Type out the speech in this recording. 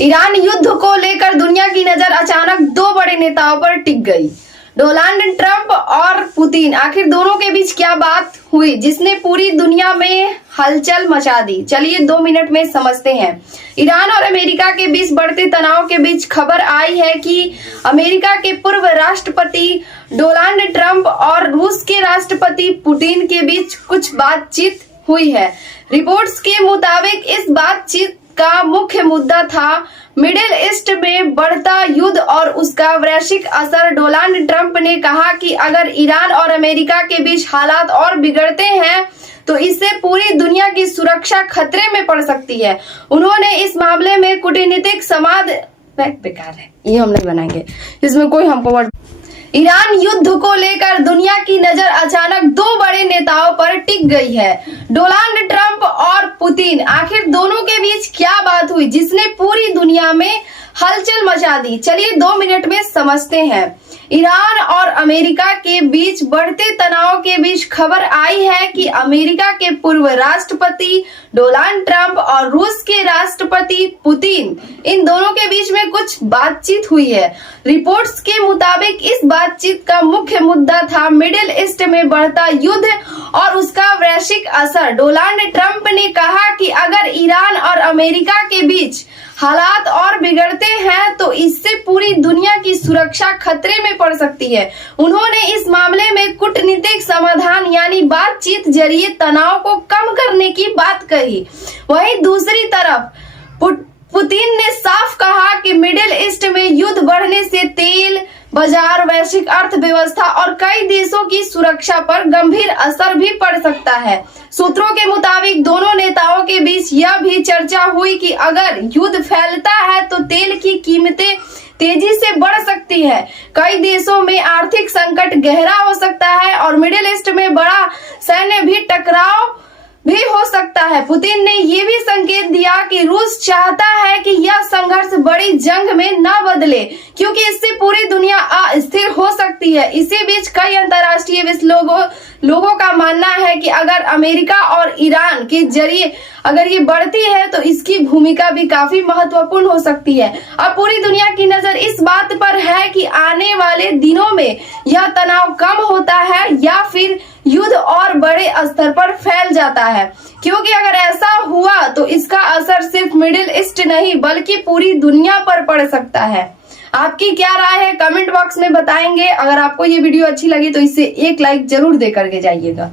Iran युद्ध को लेकर दुनिया की नजर अचानक दो बड़े नेताओं पर टिक गई। डोनाल्ड ट्रंप और पुतिन, आखिर दोनों के बीच क्या बात हुई जिसने पूरी दुनिया में हलचल मचा दी? चलिए 2 मिनट में समझते हैं। ईरान और अमेरिका के बीच बढ़ते तनाव के बीच खबर आई है कि अमेरिका के पूर्व राष्ट्रपति डोनाल्ड ट्रंप और रूस के राष्ट्रपति पुतिन के बीच कुछ बातचीत हुई है। रिपोर्ट्स के मुताबिक इस बातचीत का मुख्य मुद्दा था मिडिल ईस्ट में बढ़ता युद्ध और उसका वैश्विक असर। डोनाल्ड ट्रंप ने कहा कि अगर ईरान और अमेरिका के बीच हालात और बिगड़ते हैं तो इससे पूरी दुनिया की सुरक्षा खतरे में पड़ सकती है। उन्होंने इस मामले में कूटनीतिक समाधान बेकार है, ये हम नहीं बनाएंगे, इसमें कोई हमको ईरान युद्ध को लेकर दुनिया की नजर अचानक दो बड़े नेताओं पर टिक गई है, डोनाल्ड ट्रंप और पुतिन। आखिर दोनों के बीच क्या बात हुई जिसने पूरी दुनिया में हलचल मचा दी? चलिए 2 मिनट में समझते हैं। ईरान और अमेरिका के बीच बढ़ते तनाव के बीच खबर आई है कि अमेरिका के पूर्व राष्ट्रपति डोनाल्ड ट्रंप और रूस के राष्ट्रपति पुतिन, इन दोनों के बीच में कुछ बातचीत हुई है। रिपोर्ट्स के मुताबिक इस बातचीत का मुख्य मुद्दा था मिडिल ईस्ट में बढ़ता युद्ध और उसका वैश्विक असर। डोनाल्ड ट्रंप ने कहा कि अगर ईरान और अमेरिका के बीच हालात और बिगड़ते हैं तो इससे पूरी दुनिया की सुरक्षा खतरे में पड़ सकती है। उन्होंने इस मामले में कूटनीतिक समाधान यानी बातचीत जरिए तनाव को कम करने की बात कही। वहीं दूसरी तरफ पुतिन ने साफ कहा कि मिडिल ईस्ट में युद्ध बढ़ने से तेल बाजार, वैश्विक अर्थव्यवस्था और कई देशों की सुरक्षा पर गंभीर असर भी पड़ सकता है। सूत्रों के मुताबिक दोनों नेताओं के बीच यह भी चर्चा हुई कि अगर युद्ध फैलता है तो तेल की कीमतें तेजी से बढ़ सकती है। कई देशों में आर्थिक संकट गहरा हो सकता है और मिडिल ईस्ट में बड़ा सैन्य भी टकराव भी हो सकता है। पुतिन ने ये भी संकेत दिया कि रूस चाहता है कि यह संघर्ष बड़ी जंग में न बदले क्योंकि इससे पूरी दुनिया अस्थिर हो सकती है। इसी बीच कई अंतर्राष्ट्रीय लोगों का मानना है कि अगर अमेरिका और ईरान के जरिए अगर ये बढ़ती है तो इसकी भूमिका भी काफी महत्वपूर्ण हो सकती है। अब पूरी दुनिया की नजर इस बात पर है कि आने वाले दिनों में यह तनाव कम होता है या फिर युद्ध और बड़े स्तर पर फैल जाता है, क्योंकि अगर ऐसा हुआ तो इसका असर सिर्फ मिडिल ईस्ट नहीं बल्कि पूरी दुनिया पर पड़ सकता है। आपकी क्या राय है कमेंट बॉक्स में बताएंगे। अगर आपको ये वीडियो अच्छी लगी तो इसे एक लाइक जरूर दे करके जाइएगा।